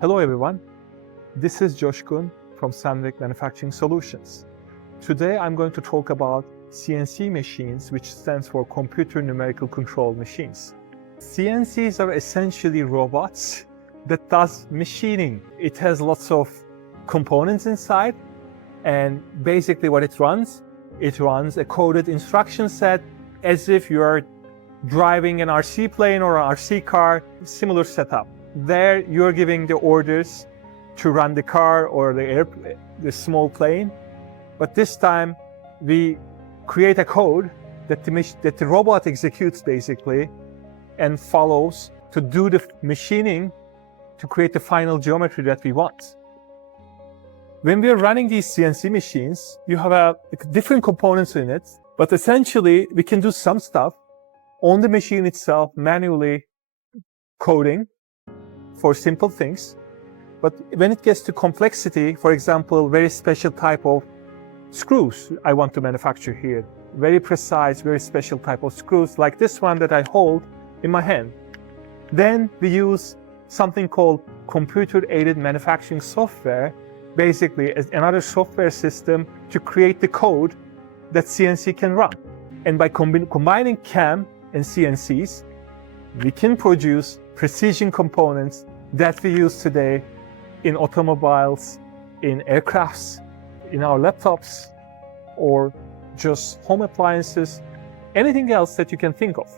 Hello everyone, this is Joshkun from Sandvik Manufacturing Solutions. Today I'm going to talk about CNC machines, which stands for Computer Numerical Control Machines. CNCs are essentially robots that does machining. It has lots of components inside, and basically what it runs a coded instruction set as if you're driving an RC plane or an RC car, similar setup. There you're giving the orders to run the car or the small plane, but this time we create a code that the robot executes basically and follows to do the machining to create the final geometry that we want. When we are running these CNC machines, you have different components in it, but essentially we can do some stuff on the machine itself, manually coding for simple things. But when it gets to complexity, for example, very special type of screws I want to manufacture here, very precise, very special type of screws like this one that I hold in my hand. Then we use something called computer-aided manufacturing software, basically as another software system to create the code that CNC can run. And by combining CAM and CNCs, we can produce precision components that we use today in automobiles, in aircrafts, in our laptops, or just home appliances, anything else that you can think of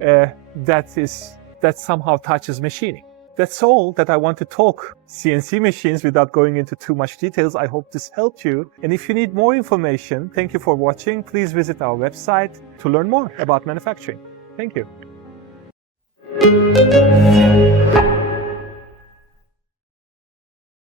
that somehow touches machining. That's all that I want to talk CNC machines without going into too much details. I hope this helped you. And if you need more information, thank you for watching. Please visit our website to learn more about manufacturing. Thank you.